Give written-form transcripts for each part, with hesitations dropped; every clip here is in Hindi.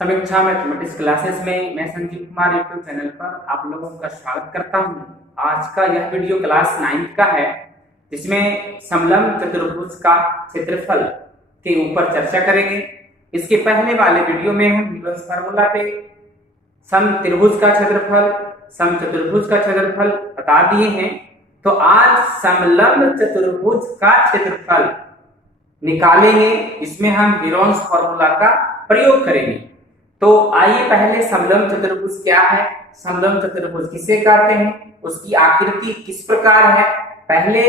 समीक्षा मैथमेटिक्स क्लासेस में मैं संजीव कुमार यूट्यूब चैनल पर आप लोगों का स्वागत करता हूं। आज का यह वीडियो क्लास 9th का है, जिसमें समलंब चतुर्भुज का क्षेत्रफल के ऊपर चर्चा करेंगे। इसके पहले वाले वीडियो में हम हीरोस फार्मूला पे समत्रिभुज का क्षेत्रफल, समचतुर्भुज का क्षेत्रफल बता दिए हैं। तो आज समलंब चतुर्भुज का क्षेत्रफल निकालेंगे, इसमें हम हीरोस फार्मूला का प्रयोग करेंगे। तो आइए पहले समलंब चतुर्भुज क्या है, समलंब चतुर्भुज किसे कहते हैं, उसकी आकृति किस प्रकार है। पहले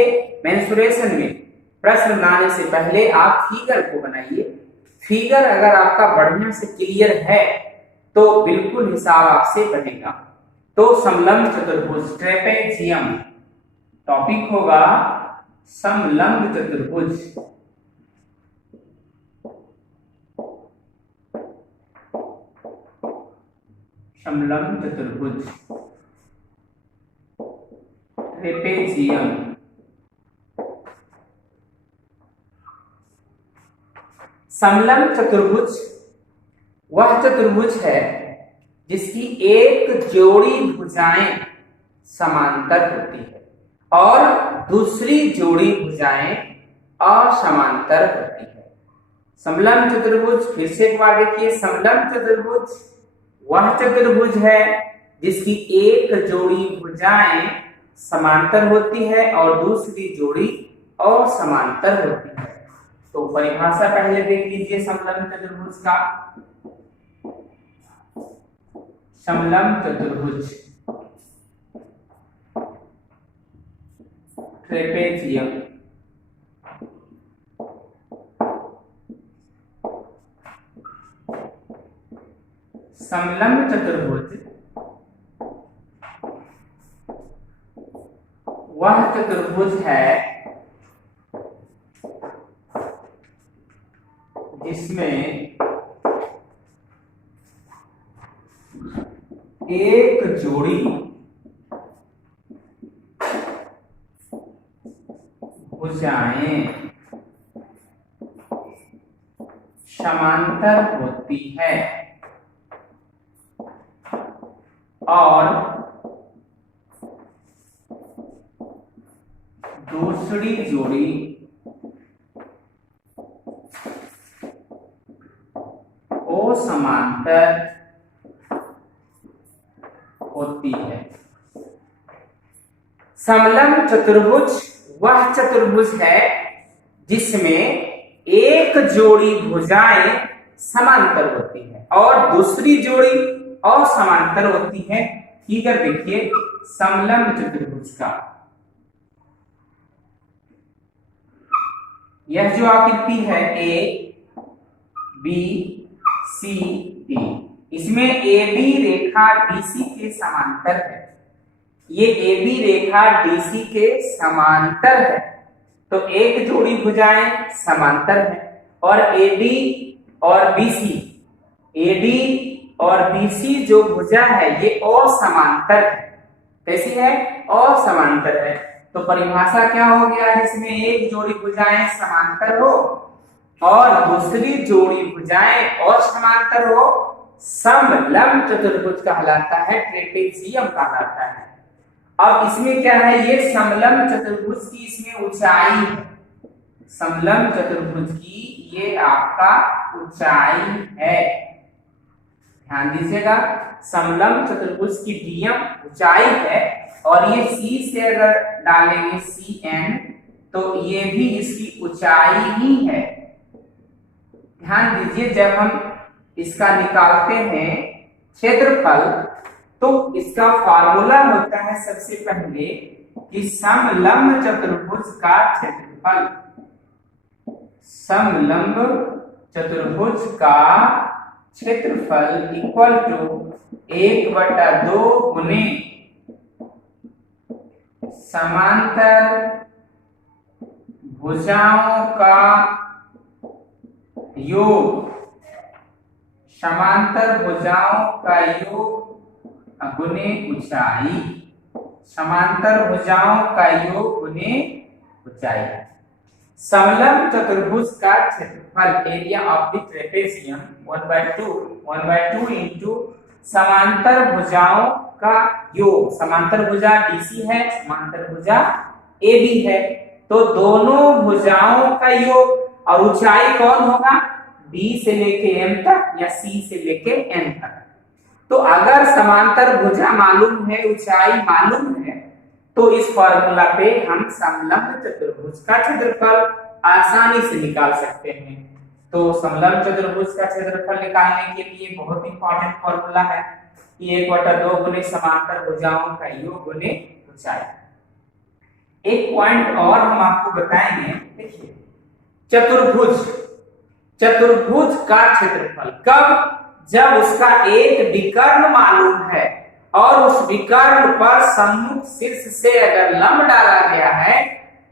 मेंसुरेशन में प्रश्न बनाने से पहले आप फिगर को बनाइए। फिगर अगर आपका बढ़िया से क्लियर है तो बिल्कुल हिसाब आपसे बनेगा। तो समलंब चतुर्भुज ट्रेपेजियम टॉपिक होगा समलंब चतुर्भुज। समलंब चतुर्भुज ट्रेपेजियम। समलंब चतुर्भुज वह चतुर्भुज है जिसकी एक जोड़ी भुजाएं समांतर होती है और दूसरी जोड़ी भुजाएं असमांतर होती है। समलंब चतुर्भुज, फिर से एक बार देखिए, समलंब चतुर्भुज वह चतुर्भुज है जिसकी एक जोड़ी भुजाएं समांतर होती है और दूसरी जोड़ी असमांतर होती है। तो परिभाषा पहले देख लीजिए समलंब चतुर्भुज का। समलंब चतुर्भुज ट्रेपेजियम समलंब चतुर्भुज वह चतुर्भुज है जिसमें एक जोड़ी भुजाएं समांतर होती है और दूसरी जोड़ी असमांतर होती है। समलंब चतुर्भुज वह चतुर्भुज है जिसमें एक जोड़ी भुजाएं समांतर होती है और दूसरी जोड़ी असमांतर होती है। फिगर देखिए समलंब चतुर्भुज का। यह जो आकृति है ए बी सी डी, इसमें ए बी रेखा डीसी के समांतर है। ये ए बी रेखा डीसी के समांतर है, तो एक जोड़ी भुजाएं समांतर है और एडी और बीसी, एडी और बीसी जो भुजा है ये असमांतर है। कैसी है? असमांतर है। तो परिभाषा क्या हो गया, जिसमें एक जोड़ी भुजाएं समांतर हो और दूसरी जोड़ी भुजाएं असमांतर हो, समलंब चतुर्भुज कहलाता है, ट्रेपेजियम कहलाता है। अब इसमें क्या है, ये समलंब चतुर्भुज की इसमें ऊंचाई है। समलंब चतुर्भुज की ये आपका ऊंचाई है, ध्यान दीजिएगा। समलंब चतुर्भुज की डीएम ऊंचाई है और ये सी से अगर डालेंगे सी एन तो ये भी इसकी ऊंचाई ही है। ध्यान दीजिए, जब हम इसका निकालते हैं क्षेत्रफल तो इसका फार्मूला होता है सबसे पहले कि समलंब चतुर्भुज का क्षेत्रफल, समलंब चतुर्भुज का क्षेत्रफल इक्वल टू 1/2 गुने समांतर भुजाओं का योग, समांतर भुजाओं का योग गुने ऊंचाई, समांतर भुजाओं का योग गुने ऊंचाई। समलंब चतुर्भुज का क्षेत्रफल area of the trapezium 1/2 1/2 into समांतर भुजाओं का योग। समांतर भुजा डीसी है, समांतर भुजा एबी है, तो दोनों भुजाओं का योग। और ऊंचाई कौन होगा, बी से लेके एम तक या सी से लेके एन तक। तो अगर समांतर भुजा मालूम है, ऊंचाई मालूम है, तो इस फॉर्मूला पे हम समलंब चतुर्भुज का क्षेत्रफल आसानी से निकाल सकते हैं। तो समलंब चतुर्भुज का क्षेत्रफल निकालने के लिए बहुत इंपॉर्टेंट फॉर्मूला है कि 1/2 गुने समांतर भुजाओं का योग गुने ऊंचाई। एक पॉइंट और हम आपको बताएंगे, देखिए चतुर्भुज, चतुर्भुज का क्षेत्रफल कब, जब उसका एक विकर्ण मालूम है और उस विकर्ण पर सम्मुख शीर्ष से अगर लंब डाला गया है,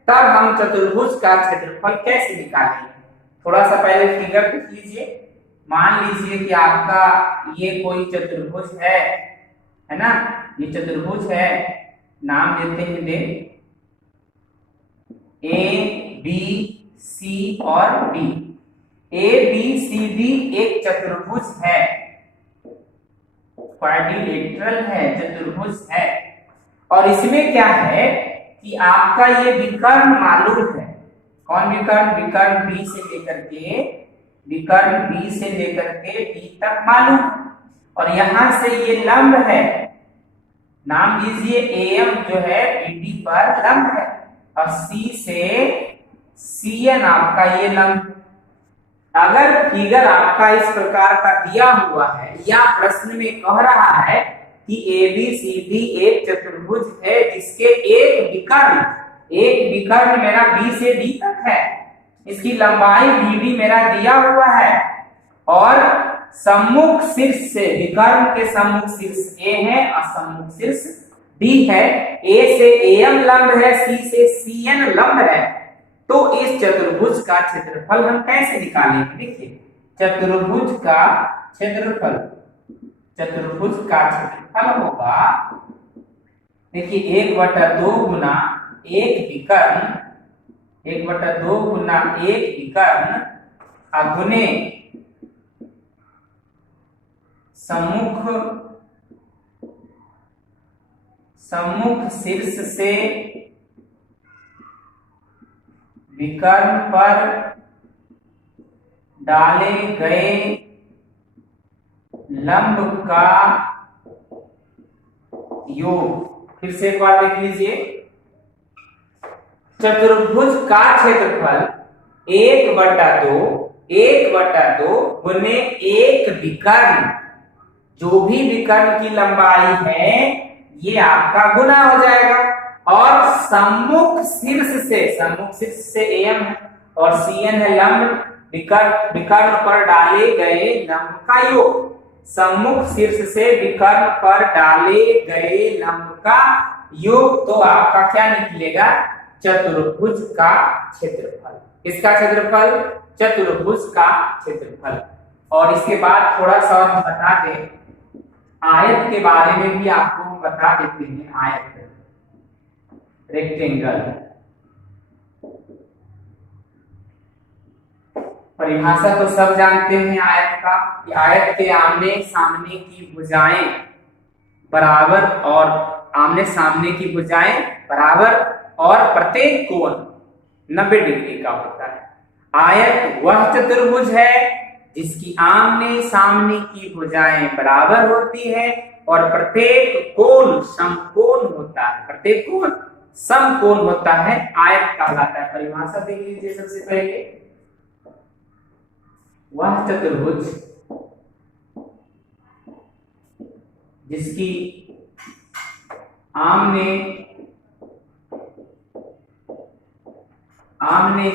तब हम चतुर्भुज का क्षेत्रफल कैसे निकालेंगे। थोड़ा सा पहले फिगर देख लीजिए। मान लीजिए कि आपका ये कोई चतुर्भुज है ना, ये चतुर्भुज है, नाम देते हैं दे ए बी सी और D. A B C D एक चतुर्भुज है, क्वाड्रिलेटरल है, चतुर्भुज है। और इसमें क्या है कि आपका ये विकर्ण मालूम है। कौन विकर्ण, विकर्ण बी से लेकर के, विकर्ण बी से लेकर के डी तक मालूम। और यहां से ये लंब है, नाम दीजिए एम जो है बीडी पर लंब है, और सी से सीएन आपका ये लंब। अगर फिगर आपका इस प्रकार का दिया हुआ है या प्रश्न में कह रहा है कि ABCD एक चतुर्भुज है जिसके एक विकर्ण मेरा B से D तक है, इसकी लंबाई BD मेरा दिया हुआ है, और सम्मुख शीर्ष से, विकर्ण के सम्मुख शीर्ष A है और सम्मुख शीर्ष D है, A से AM लंब है, C से CN लंब है, तो इस चतुर्भुज का क्षेत्रफल हम कैसे निकालेंगे। देखिए चतुर्भुज का क्षेत्रफल, चतुर्भुज का क्षेत्रफल होगा, देखिए 1/2 गुना एक विकर्ण, 1/2 गुना एक विकर्ण गुने सम्मुख शीर्ष से विकर्ण पर डाले गए लंब का योग। फिर से एक बार देख लीजिए, चतुर्भुज का क्षेत्रफल 1/2 गुने एक विकर्ण, जो भी विकर्ण की लंबाई है ये आपका गुना हो जाएगा, और सम्मुख शीर्ष से एम और सीएन है लंब, विकर्ण पर डाले गए लंब का योग। सम्मुख शीर्ष से विकर्ण पर डाले गए लंब का योग, तो आपका क्या निकलेगा, चतुर्भुज का क्षेत्रफल। किसका क्षेत्रफल, चतुर्भुज का क्षेत्रफल। और इसके बाद थोड़ा सा हम बता दें, आयत के बारे में भी आपको हम बता देते हैं। आयत, रेक्टेंगल, परिभाषा तो सब जानते हैं आयत का, कि आयत के आमने सामने की भुजाएं बराबर, और आमने सामने की भुजाएं बराबर, और प्रत्येक कोण 90 डिग्री का होता है। आयत वह चतुर्भुज है जिसकी आमने सामने की भुजाएं बराबर होती है और प्रत्येक कोण समकोण होता है, प्रत्येक कोण समकोण होता है, आयत कहलाता है। परिभाषा देख लीजिए सबसे पहले, वह चतुर्भुज जिसकी आमने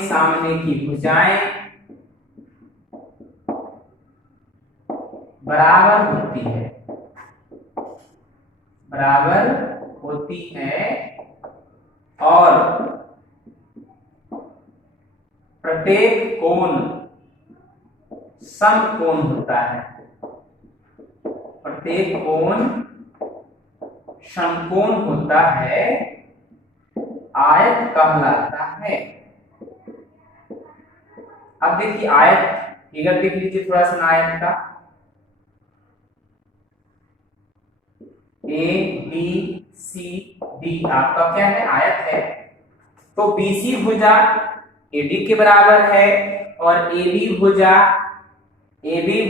सामने की भुजाएं बराबर होती है और प्रत्येक कोण समकोण होता है, प्रत्येक कोण समकोण होता है, आयत कहलाता है। अब देखिए आयत, फिगर देख लीजिए थोड़ा सा आयत का। ए बी सी डी आपका क्या है, आयत है। तो बीसी भुजा एडी के बराबर है और एबी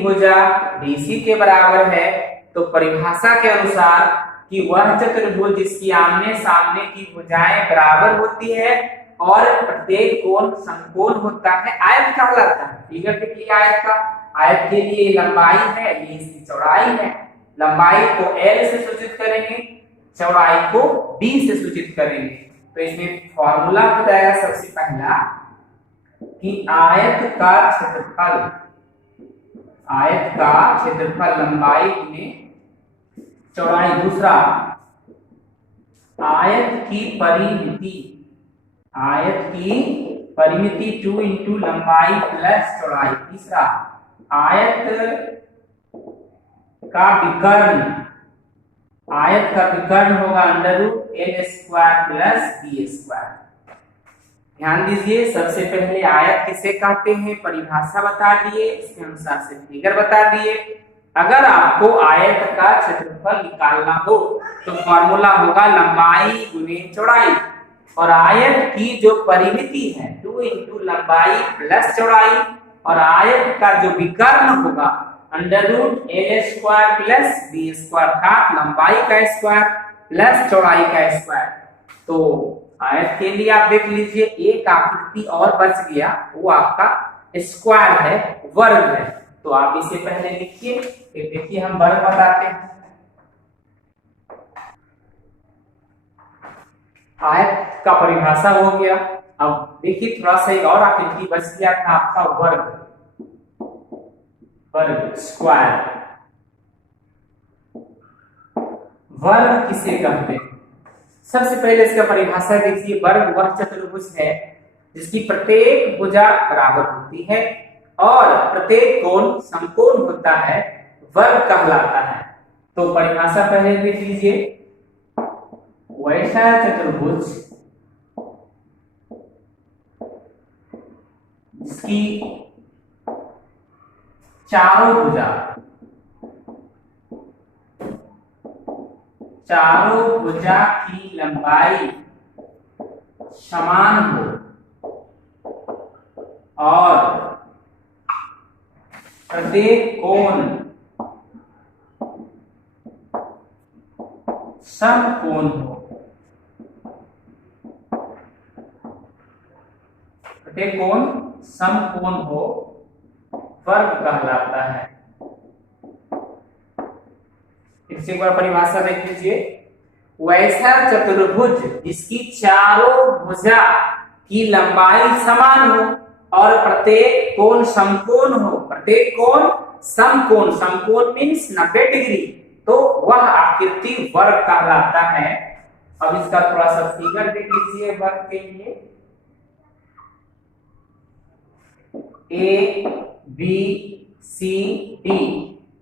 भुजा बीसी के बराबर है। तो परिभाषा के अनुसार कि वह चतुर्भुज जिसकी आमने सामने की भुजाएं बराबर होती है और प्रत्येक कोण समकोण होता है, आयत कहलाता है। फिगर देखिए आयत का, आयत के लिए लंबाई है, ये इसकी चौड़ाई है। लंबाई को L से सूचित करेंगे, चौड़ाई को D से सूचित करेंगे। तो इसमें फॉर्मूला हो जाएगा सबसे पहला कि आयत का क्षेत्रफल लंबाई गुने चौड़ाई। दूसरा आयत की परिमिति 2 इंटू लंबाई प्लस चौड़ाई। तीसरा आयत का विकर्ण होगा √L² प्लस B²। ध्यान दीजिए, सबसे पहले आयत किसे कहते हैं परिभाषा बता दिए, इसके अनुसार से फिगर बता दिए। अगर आपको आयत का क्षेत्रफल निकालना हो तो फॉर्मूला होगा लंबाई गुने चौड़ाई, और आयत की जो परिमिति है 2 इंटू लंबाई प्लस चौड़ाई, और आयत का जो विकर्ण होगा √L² प्लस B² अर्थात लंबाई का स्क्वायर प्लस चौड़ाई का स्क्वायर। तो आयत के लिए आप देख लीजिए एक आकृति और बच गया, वो आपका स्क्वायर है, वर्ग है। तो आप इसे पहले लिखिए, फिर देखिए हम वर्ग बताते हैं। आयत का परिभाषा हो गया। अब देखिए थोड़ा सा एक और आकृति बच गया था आपका वर्ग स्क्वायर। वर्ग किसे कहते हैं? सबसे पहले इसका परिभाषा देखिए, वर्ग वह चतुर्भुज है जिसकी प्रत्येक भुजा बराबर होती है और प्रत्येक कोण समकोण होता है, वर्ग कहलाता है। तो परिभाषा पहले देख लीजिए, वैसा चतुर्भुज जिसकी चारों भुजा की लंबाई समान हो और प्रत्येक कोण समकोण हो। प्रत्येक कोण समकोण हो, वर्ग कहलाता है। एक बार परिभाषा देख लीजिए, वैसा चतुर्भुज जिसकी चारों भुजा की लंबाई समान हो और प्रत्येक कोण समकोण हो। प्रत्येक कोण समकोण, समकोण मीन्स 90 डिग्री, तो वह आकृति वर्ग कहलाता है। अब इसका थोड़ा सा फिगर देख लीजिए वर्ग के लिए। A B C D,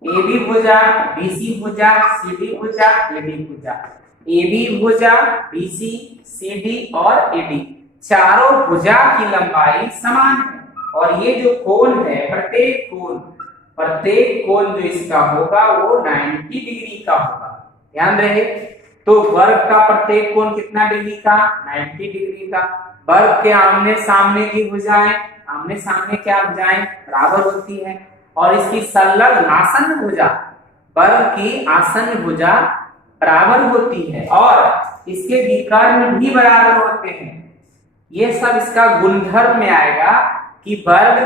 A B भुजा, बी सी भुजा, सी डी भुजा, ए डी भुजा। ए बी भुजा, बी सी, सी डी और ए डी चारों भुजा की लंबाई समान है और ये जो कोण है प्रत्येक कोण जो इसका होगा वो 90 डिग्री का होगा। ध्यान रहे, तो वर्ग का प्रत्येक कोण कितना डिग्री का? 90 डिग्री का। वर्ग के आमने सामने की भुजाएं, आमने सामने क्या भुजाएं बराबर होती है, और इसकी संलग्न आसन्न भुजा, वर्ग की आसन्न भुजा बराबर होती है और इसके विकर्ण भी बराबर होते हैं। ये सब इसका गुणधर्म में आएगा कि वर्ग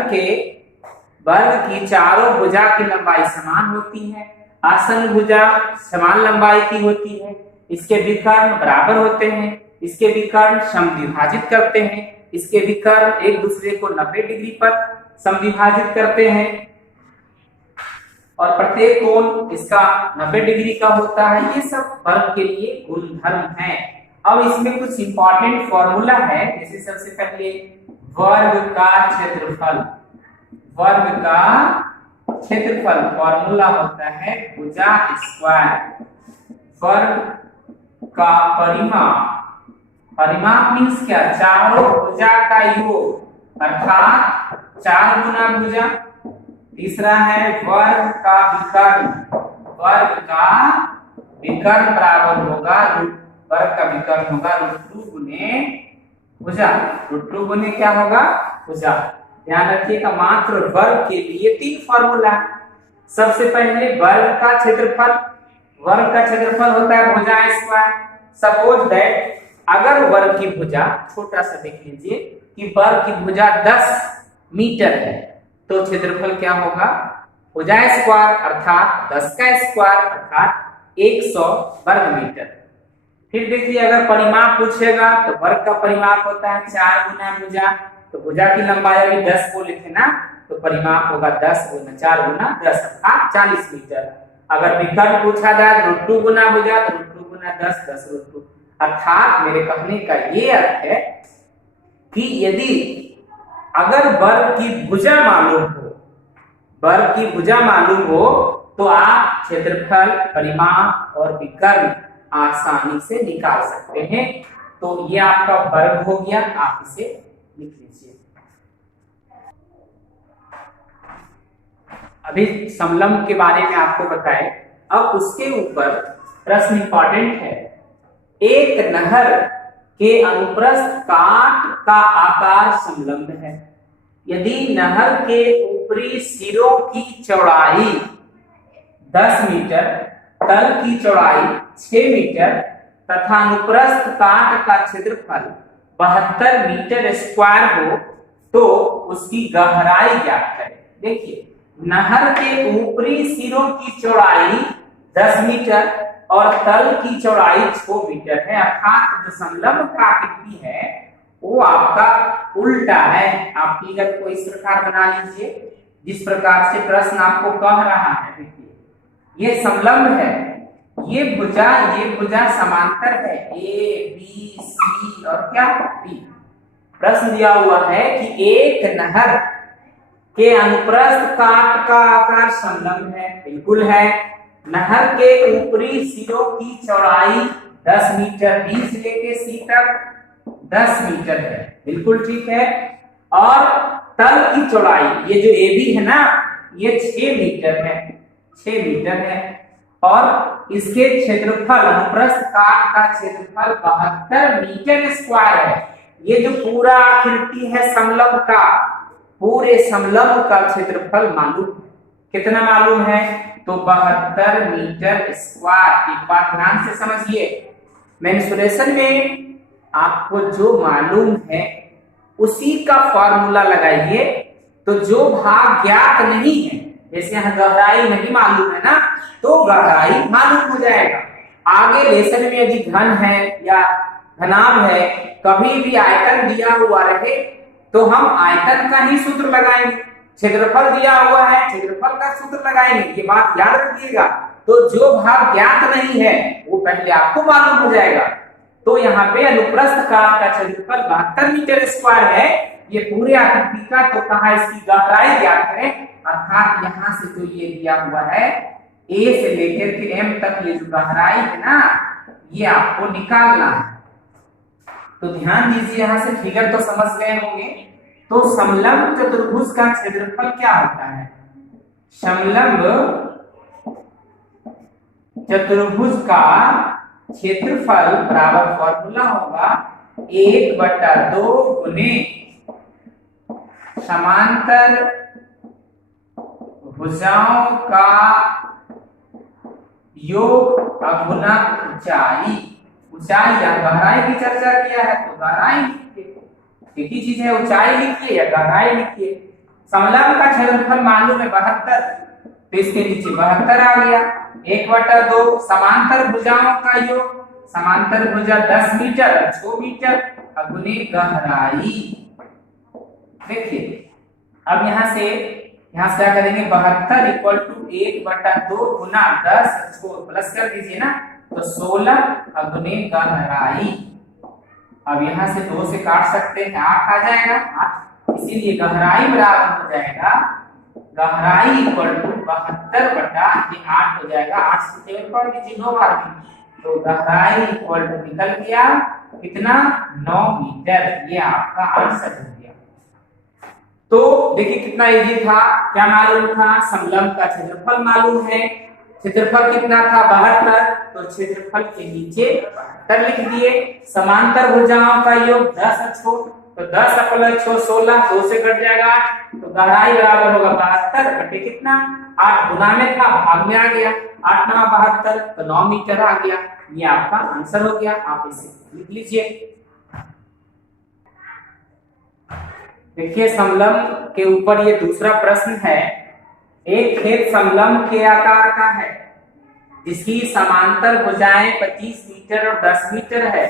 की चारों भुजा की लंबाई समान होती है, आसन्न भुजा समान लंबाई की होती है, इसके विकर्ण बराबर होते हैं, इसके विकर्ण समद्विभाजित करते हैं, इसके विकर्ण एक दूसरे को 90 डिग्री पर समद्विभाजित करते हैं और प्रत्येक कोण इसका 90 डिग्री का होता है। ये सब वर्ग के लिए गुणधर्म है। अब इसमें कुछ इंपॉर्टेंट फॉर्मूला है, जैसे सबसे पहले वर्ग का क्षेत्रफल फॉर्मूला होता है भुजा स्क्वायर। वर्ग का परिमाप मीन्स क्या? चारों भुजा का योग अर्थात 4 गुना भुजा। तीसरा है वर्ग का विकर्ण बराबर होगा वर्ग का विकर्ण होगा √2 गुने भुजा। √2 गुने क्या होगा? भुजा। ध्यान रखिएगा मात्र वर्ग के लिए 3 फॉर्मूला। सबसे पहले वर्ग का क्षेत्रफल होता है भुजा स्क्वायर। सपोज दैट अगर वर्ग की भुजा, छोटा सा देख लीजिए कि वर्ग की भुजा 10 मीटर है तो क्षेत्रफल क्या होगा? भुजा स्क्वायर अर्थात 10 का स्क्वायर अर्थात 100 वर्ग मीटर। फिर देखिए अगर परिमाप पूछेगा तो वर्ग का परिमाप होता है 4 गुना भुजा, तो भुजा की लंबाई अभी 10 बोले थे ना, तो परिमाप होगा 10 गुना 4 गुना 10 अर्थात 40 मीटर। अगर विकर्ण पूछा जाए √2 गुना भुजा तो √2 गुना 10 10 √2। अर्थात मेरे कहने का ये अर्थ है कि यदि अगर वर्ग की भुजा मालूम हो तो आप क्षेत्रफल, परिमाप और विकर्ण आसानी से निकाल सकते हैं। तो ये आपका वर्ग हो गया, आप इसे लिख लीजिए। अभी समलंब के बारे में आपको बताएं। अब उसके ऊपर प्रश्न इंपॉर्टेंट है। एक नहर के अनुप्रस्थ काट का आकार समलंब है। यदि नहर के ऊपरी सिरों की चौड़ाई 10 मीटर, तल की चौड़ाई 6 मीटर तथा अनुप्रस्थ काट का क्षेत्रफल 72 मीटर स्क्वायर हो तो उसकी गहराई ज्ञात करें। देखिए नहर के ऊपरी सिरों की चौड़ाई 10 मीटर और तल की चौड़ाई 6 मीटर है, अर्थात जो समलंब का आकृति है वो आपका उल्टा है। आप फिगर को इस प्रकार बना लीजिए जिस प्रकार से प्रश्न आपको कह रहा है। देखिए ये समलंब है, ये भुजा समांतर है, ए बी सी और क्या बी। प्रश्न दिया हुआ है कि एक नहर के अनुप्रस्थ काट का आकार समलंब है। बिल्कुल है। नहर के ऊपरी सिरों की चौड़ाई 10 मीटर, बी से लेके सी तक 10 मीटर है, बिल्कुल ठीक है। और तल की चौड़ाई ये जो ए बी है ना, ये 6 मीटर है, 6 मीटर है। और इसके क्षेत्रफल, अनुप्रस्थ काट का क्षेत्रफल 72 मीटर स्क्वायर है। ये जो पूरा आकृति है समलंब का, पूरे समलंब का क्षेत्रफल मालूम है। कितना मालूम है? तो 72 मीटर स्क्वायर। एक बात ध्यान से समझिए, मेंसुरेशन में आपको जो मालूम है उसी का फॉर्मूला लगाइए। तो जो भाग ज्ञात नहीं है, जैसे यहाँ गहराई नहीं मालूम है ना, तो गहराई मालूम हो जाएगा। आगे लेसन में यदि घन है या घनाभ है, कभी भी आयतन दिया हुआ रहे तो हम आयतन का ही सूत्र लगाएंगे। क्षेत्रफल दिया हुआ है, क्षेत्रफल का सूत्र लगाएंगे। ये बात याद रखिएगा। तो जो भाग ज्ञात नहीं है वो पहले आपको मालूम हो जाएगा। तो यहाँ पे अनुप्रस्थ काट का क्षेत्रफल 72 मीटर स्क्वायर है। ये पूरे आकृति का, तो कहा इसकी गहराई ज्ञात करें। अर्थात यहाँ से जो ये दिया हुआ है ए से लेकर के एम तक ये जो गहराई है ना, ये आपको निकालना है। तो ध्यान दीजिए, यहाँ से फिगर तो समझ गए होंगे। तो समलंब चतुर्भुज का क्षेत्रफल क्या होता है? समलंब चतुर्भुज का क्षेत्रफल बराबर फॉर्मूला होगा 1/2 गुने समांतर भुजाओं का योग अगुना ऊंचाई। ऊंचाई या गहराई की चर्चा किया है तो गहराई लिखिए, एक ही चीज है, ऊंचाई लिखिए या गहराई लिखिए। समलंब का क्षेत्रफल मालूम है 72, तो इसके नीचे 72 आ गया। 1/2 समांतर भुजाओं का योग, समांतर भुजा 10 मीटर और 6 मीटर अगुने गहराई। देखिए अब यहाँ से क्या करेंगे? 72 = 1/2 गुना 10 प्लस कर दीजिए ना, तो 16 अगुने गहराई। अब यहाँ से 2 से काट सकते हैं, 8 आ जाएगा 8। इसीलिए गहराई बराबर हो जाएगा, गहराई = 72/8 हो जाएगा। 8 से 7 पढ़ दीजिए 9 बार भी, तो गहराई निकल गया कितना? 9 मीटर। ये आपका आंसर हो गया। तो देखिए कितना इजी था। क्या मालूम था? समलंब का क्षेत्रफल मालूम है, क्षेत्रफल कितना था 72, तो क्षेत्रफल के नीचे 72 लिख दिए। समांतर भुजाओं का योग 10 अक्षों, तो 10 प्लस 6 16, 2 से कट जाएगा 8, तो गहराई बराबर होगा 72 बटे कितना 8, गुना में था भाग में आ गया, 8 9 72, तो 9 मीटर आ गया। ये आपका आंसर हो गया, आप इसे लिख लीजिए। देखिए समलंब के ऊपर ये दूसरा प्रश्न है। एक खेत समलंब के आकार का है जिसकी समांतर भुजाएं 25 मीटर और 10 मीटर है।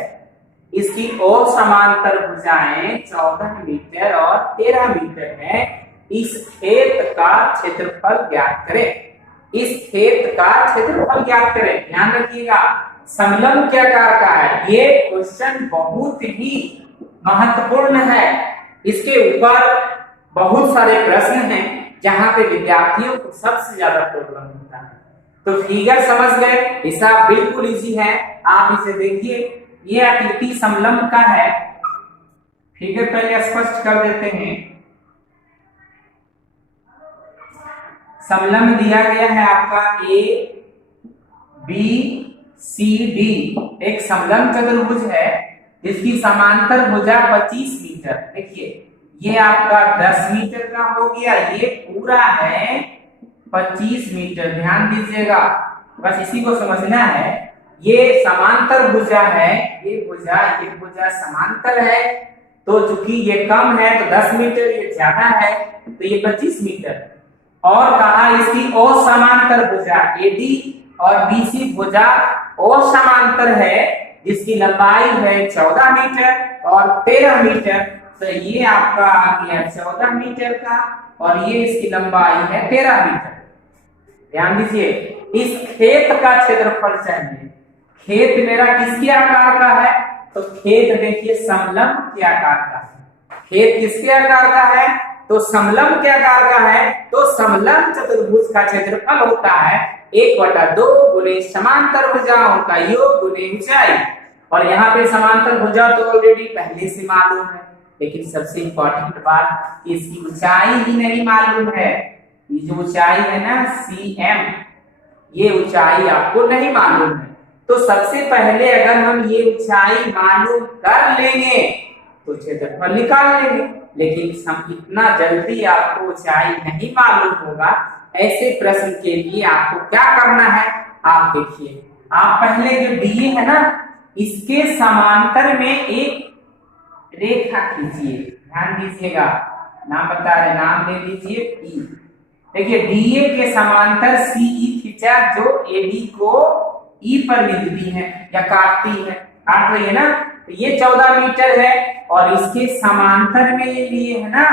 इसकी और समांतर भुजाएं 14 मीटर और 13 मीटर है। इस खेत का क्षेत्रफल ज्ञात करें। इस खेत का क्षेत्रफल ज्ञात करें। ध्यान रखिएगा समलंब के आकार का है। ये क्वेश्चन बहुत ही महत्वपूर्ण है। इसके ऊपर बहुत सारे प्रश्न हैं जहां पे विद्यार्थियों को सबसे ज्यादा प्रॉब्लम होता है। तो फिगर समझ गए, हिसाब बिल्कुल इजी है, आप इसे देखिए। ये आकृति समलंब का है। फिगर पहले स्पष्ट कर देते हैं। समलंब दिया गया है आपका ए बी सी डी, एक समलंब चतुर्भुज है जिसकी समांतर भुजा 25 मीटर। देखिए ये आपका 10 मीटर का हो गया, ये पूरा है 25 मीटर। ध्यान दीजिएगा, बस इसी को समझना है। ये समांतर भुजा है, ये भुजा समांतर है, तो चूंकि ये कम है तो 10 मीटर, ये ज्यादा है तो ये 25 मीटर। और कहा इसकी असमांतर भुजा एडी और बीसी भुजा असमांतर है जिसकी लंबाई है 14 मीटर और 13 मीटर। तो ये आपका आ गया 14 मीटर का और ये इसकी लंबाई है 13 मीटर। ध्यान दीजिए, इस खेत का क्षेत्रफल चाहिए। खेत मेरा किसके आकार का है? तो खेत देखिए समलंब के आकार का है। खेत किसके आकार का है? तो समलंब के आकार का है। तो समलंब चतुर्भुज का क्षेत्रफल होता है 1/2 गुणे समांतर भुजाओं का योग गुणे ऊंचाई। और यहाँ पे समांतर भुजा तो ऑलरेडी पहले से मालूम है, लेकिन सबसे इंपॉर्टेंट बात इसकी ऊंचाई ही नहीं मालूम है। ये जो ऊंचाई है ना cm, ये ऊंचाई आपको नहीं मालूम है। तो सबसे पहले अगर हम ये ऊंचाई मालूम कर लेंगे तो क्षेत्रफल निकाल लेंगे, लेकिन हम इतना जल्दी आपको ऊंचाई नहीं मालूम होगा। ऐसे प्रश्न के लिए आपको क्या करना है, आप देखिए, आप पहले जो दिए है ना इसके समांतर में एक रेखा खींचिए। ध्यान दीजिएगा, नाम बता रहे, नाम दे दीजिए ई। देखिए डीए के समांतर सीई खींचा जो एडी को ई पर मिलती है या काटती है, काट रही है ना। तो ये 14 मीटर है और इसके समांतर में ये लिए है ना,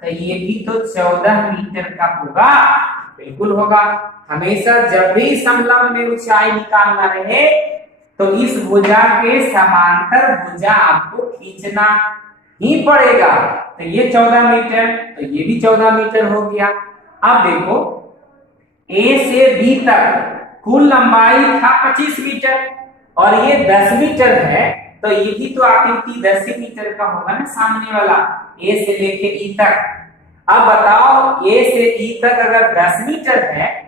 तो ये भी तो 14 मीटर का होगा, बिल्कुल होगा। हमेशा जब भी समलंब में ऊंचाई निकालना रहे तो इस भुजा के समांतर भुजा आपको खींचना ही पड़ेगा। तो ये 14 मीटर, तो ये भी 14 मीटर हो गया। अब देखो ए से बी तक कुल लंबाई था 25 मीटर और ये 10 मीटर है, तो ये भी तो आकृति 10 मीटर का होगा ना सामने वाला, ए से लेके ई तक। अब बताओ ए से ई तक अगर 10 मीटर है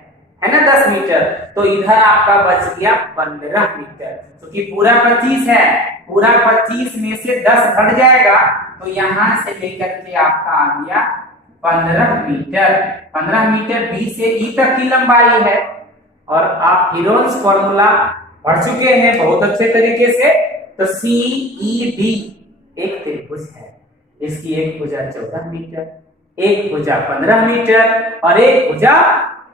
ना 10 मीटर, तो इधर आपका बच गया 15 मीटर, क्योंकि पूरा 25 है, पूरा 25 में से 10 घट जाएगा तो यहां से लेकर के आपका आ गया 15 मीटर। 15 मीटर बी से ई तक की लंबाई है। और आप हीरोन्स फॉर्मूला पढ़ चुके हैं बहुत अच्छे तरीके से। तो CED एक त्रिभुज है, इसकी एक भुजा 14 मीटर, एक भुजा 15 मीटर और एक भुजा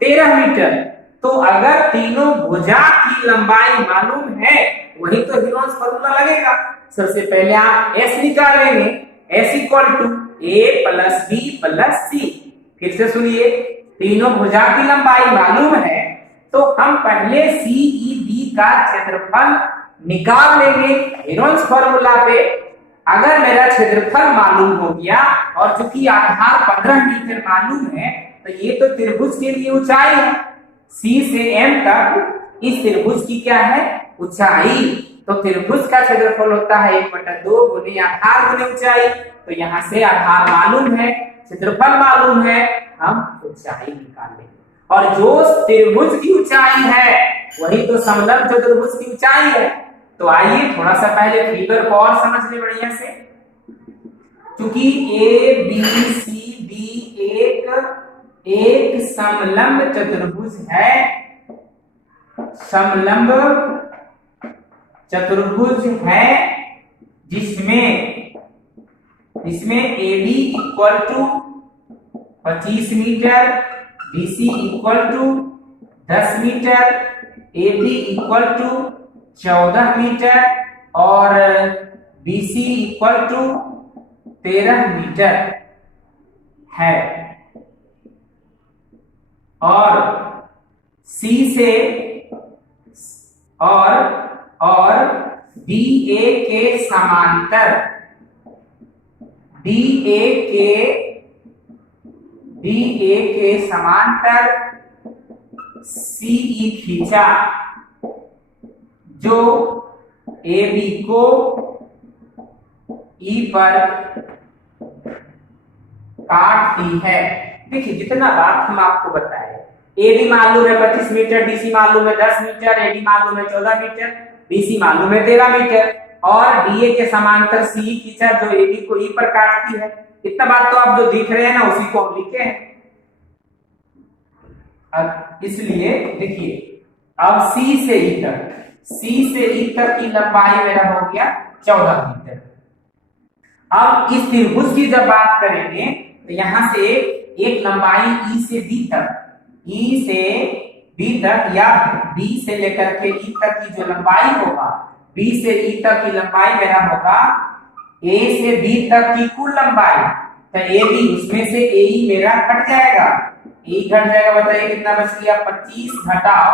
13 मीटर। तो अगर तीनों भुजा की लंबाई मालूम है वही तो हीरोन्स फॉर्मूला लगेगा। सबसे पहले आप S निकालेंगे, S equal to A plus B plus C। फिर से सुनिए, तीनों भुजा की लंबाई मालूम है तो हम पहले CED का क्षेत्रफल निकाल लेंगे हीरोन्स फॉर्मूला पे। अगर मेरा क्षेत्रफल मालूम हो गया और चूंकि आधार 15 मीटर मालूम है तो ये तो त्रिभुज के लिए ऊंचाई है, C से M तक इस त्रिभुज की क्या है ऊंचाई। तो त्रिभुज का क्षेत्रफल होता है 1/2 गुने आधार गुने ऊंचाई। तो यहाँ से आधार मालूम है, क्षेत्रफल मालूम है, हम ऊंचाई निकाल लेंगे। और जो त्रिभुज की ऊंचाई है वही तो समलंब चतुर्भुज की ऊंचाई है। तो आइए थोड़ा सा पहले फिगर को और समझ ले बढ़िया से। क्योंकि ए बी सी डी एक समलंब चतुर्भुज है, समलंब चतुर्भुज है जिसमें A B equal to 25 meter, B C equal to 10 meter, A B equal to 14 meter और B C equal to 13 meter है। और सी से और डी ए के समांतर सीई खींचा जो ए बी को ई पर काटती है। देखिए जितना बात हम आपको बताए, ए बी मालूम है 25 मीटर, डी सी मालूम है 10 मीटर, ए डी मालूम है 14 मीटर, बी सी मालूम है 13 मीटर और डी ए के समांतर सी खींचा जो ए बी को ई पर काटती है। इतना बात तो आप जो दिख रहे हैं ना उसी को हम लिखे हैं। अब इसलिए देखिए अब सी से ई तक की लंबाई मेरा हो गया 14 मीटर। अब इस त्रिभुज की जब बात करेंगे तो यहां से एक लंबाई ई से बी तक या बी से लेकर के ई तक की जो लंबाई होगा, बी से ई तक की लंबाई मेरा होगा ए से बी तक की कुल लंबाई। तो ए बी उसमें से ए ई मेरा घट जाएगा, ए घट जाएगा। बताइए कितना बच गया, 25 घटाओ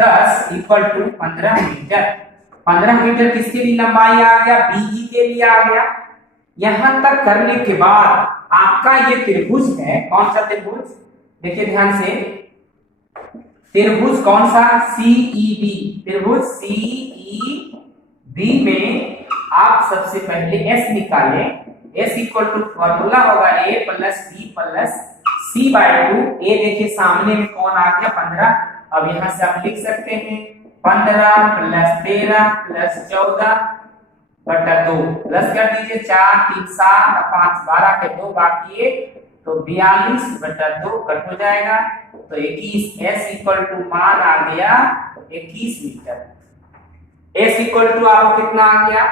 10 इक्वल टू 15 मीटर। 15 मीटर किसके लिए लंबाई आ गया, बीई के लिए आ गया। यहां तक करने के बाद आपका ये त्रिभुज है, कौन सा त्रिभुज, देखिए ध्यान से, त्रिभुज कौन सा, सीईबी। त्रिभुज सीईबी में आप सबसे पहले एस निकालें। एस इक्वल टू फॉर्मूला होगा ए प्लस बी प्लस सी बाय 2। ए देखिए सामने में कौन आ गया 15। अब यहां से आप लिख सकते हैं 15 प्लस 13 प्लस 14 बटा 2 प्लस कर दीजिए 4 3 7 5 12 के 2 बाकी है तो 42 बटा 2 कट हो जाएगा। तो 21 एस इक्वल टू मान आ गया 21 मीटर। एस इक्वल टू आपको कितना आ गया,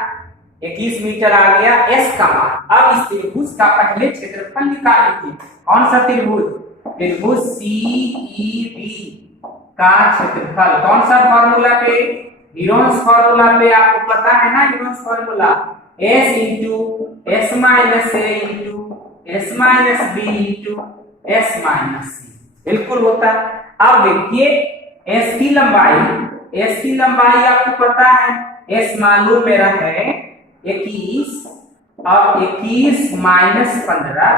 21 मीटर आ गया एस का मान। अब इस त्रिभुज का पहले क्षेत्रफल निकाल लीजिए। कौन सा त्रिभुज, त्रिभुज सीईबी का क्षेत्रफल। कौन सा फॉर्मूला पे, हीरोन्स फॉर्मूला पे, आपको पता है ना Heron's formula, s into s minus a into s minus b into s minus c बिल्कुल होता। अब देखिए s की लंबाई आपको पता है, s मालूम मेरा है 21। अब 21 माइनस 15,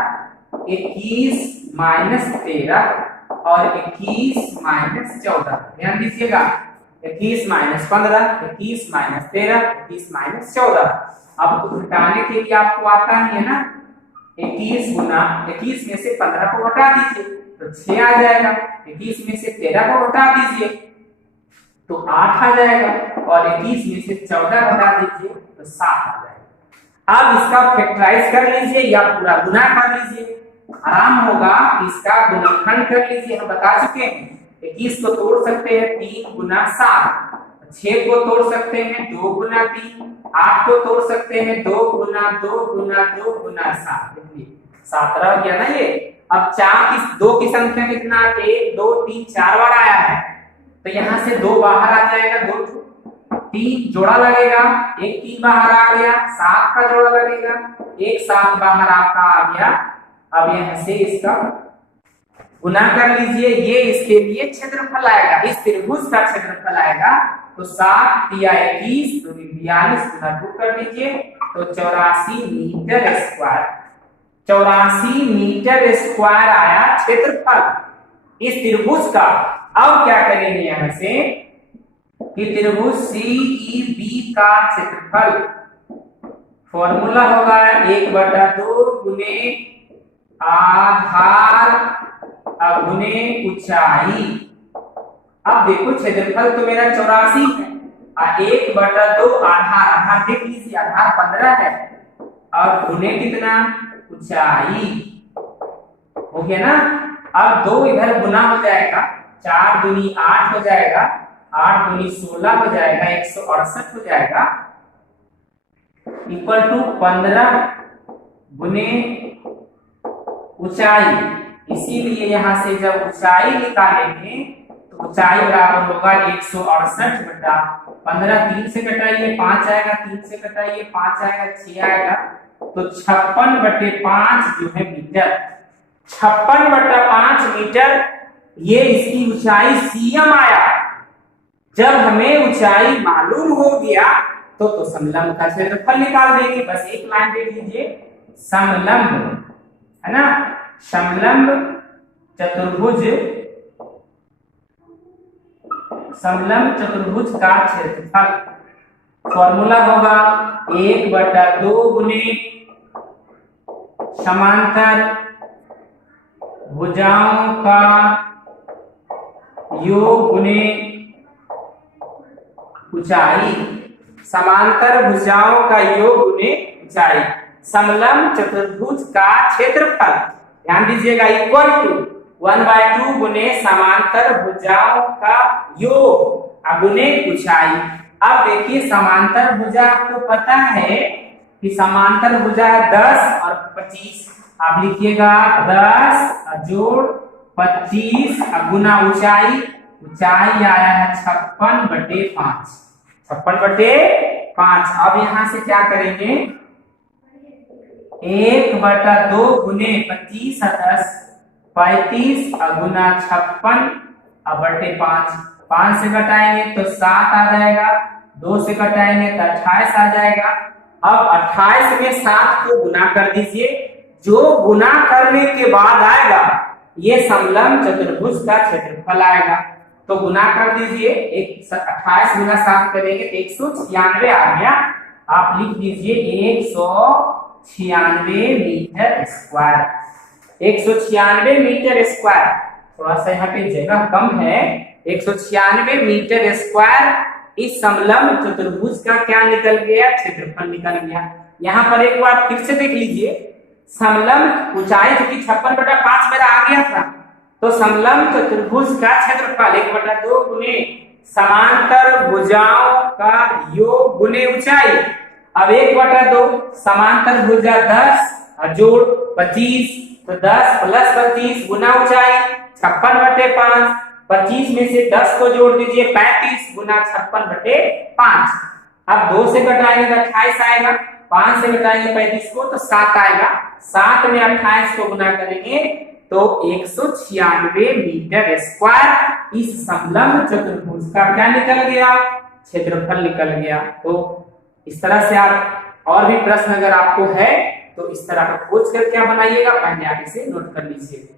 21 माइनस 13 और 21 माइनस 14। ध्यान दीजिएगा 21 माइनस 15, 21 माइनस 13, 21 माइनस 14। अब तो घटाने के लिए आपको आता ही है ना, 21 गुना 21 में से 15 को घटा दीजिए तो 6 आ जाएगा, 21 में से 13 को घटा दीजिए तो 8 आ जाएगा और 21 में से 14 घटा दीजिए तो 7 आ जाएगा। अब इसका फैक्टराइज कर लीजिए या पूरा गुना कर लीजिए, आराम होगा। इसका गुणनखंड कर लीजिए, हम बता चुके हैं 21 को तोड़ सकते हैं 3 गुना 7, 6 को तोड़ सकते हैं 2 गुना 3, 8 को तोड़ सकते हैं 2 गुना 2 गुना 2 गुना 7। देखिए 7 रह गया ना ये। अब 2 की संख्या कितना, 1 2 3 4 बार आया है तो यहाँ से 2 बाहर आ जाएगा, 2 3 जोड़ा लगेगा, 1 3 बाहर आ गया, 7 का जोड़ा लगेगा, 1 7 बाहर आपका आ गया। अब यहाँ से इसका गुना कर लीजिए, ये इसके लिए क्षेत्रफल आएगा, इस त्रिभुज का क्षेत्रफल आएगा। तो 7 या 21 तो 42 गुना 2 कर लीजिए तो 84 मीटर स्क्वायर, 84 मीटर स्क्वायर आया क्षेत्रफल इस त्रिभुज का। अब क्या करेंगे यहाँ से कि त्रिभुज सीईबी का क्षेत्रफल फॉर्मूला होगा 1/2 गुने आधार गुने ऊंचाई। अब देखो क्षेत्रफल तो मेरा 84 है, 1/2 आधार, आधार देख लीजिए, आधार 15 है, और गुने कितना, ऊंचाई, हो गया ना। अब 2 इधर गुना हो जाएगा, 4 दूनी 8 हो जाएगा, 8 दूनी 16 हो जाएगा, 168 हो जाएगा, इक्वल टू 15 गुने ऊंचाई। इसीलिए यहां से जब ऊंचाई निकालेंगे तो ऊंचाई बराबर होगा 168/15। 3 से कटाइए 5 आएगा, 3 से कटाइए 5 आएगा, 6 आएगा, तो 56/5 जो है मीटर, 56/5 मीटर ये इसकी ऊंचाई सीएम आया। जब हमें ऊंचाई मालूम हो गया तो समलंब का क्षेत्रफल निकाल देंगे। बस एक लाइन देख लीजिए, समलंब है ना, समलंब चतुर्भुज, समलंब चतुर्भुज का क्षेत्रफल फॉर्मूला होगा 1/2 गुने समांतर भुजाओं का योग गुने ऊंचाई, समांतर भुजाओं का योग गुने ऊंचाई, समलंब चतुर्भुज का क्षेत्रफल, ध्यान दीजिएगा, इक्वल टू 1/2 गुने समांतर भुजाओं का योग गुने ऊंचाई। अब देखिए समांतर भुजा आपको पता है कि समांतर भुजा है 10 और 25, आप लिखिएगा 10 जोड़ 25 गुना ऊंचाई, ऊंचाई आया है 56/5, 56/5। अब यहां से क्या करेंगे, 1/2 गुने 25 10, 35 गुना 56/5, 5 से घटाएंगे तो 7 आ जाएगा, 2 से घटाएंगे तो 28 आ जाएगा। अब 28 में 7 को गुना कर दीजिए, जो गुना करने के बाद आएगा ये समलंब चतुर्भुज का क्षेत्रफल आएगा। तो गुना कर दीजिए, 28 गुना 7 करेंगे तो 196 आ गया। आप लिख दीजिए 196 मीटर स्क्वायर, 196 मीटर स्क्वायर। थोड़ा सा यहाँ पे जगह कम है, 196 मीटर स्क्वायर इस समलंब चतुर्भुज का क्या निकल गया, क्षेत्रफल निकल गया। यहाँ पर एक बार फिर से देख लीजिए, समलंब ऊंचाई क्योंकि 56/5 मेरा आ गया था, तो समलंब चतुर्भुज का क्षेत्रफल 1/2 गुने समांतर भुजाओं का योग गुने ऊंचाई। अब 1/2 समांतर भुजा 10 जोड़ 25, तो 10 + 25 गुना ऊंचाई 56/5, 25 में से 10 को जोड़ दीजिए 35 गुना 56/5। अब 2 से घटाएंगे तो 28 आएगा, 5 से घटाएंगे 35 को तो 7 आएगा, 7 में 28 को गुना करेंगे तो 196 मीटर स्क्वायर इस समलंब चतुर्भुज का क्या निकल गया, क्षेत्रफल निकल गया। तो इस तरह से आप और भी प्रश्न अगर आपको है तो इस तरह का खोज कर क्या बनाइएगा, पहले आप इसे नोट कर लीजिए।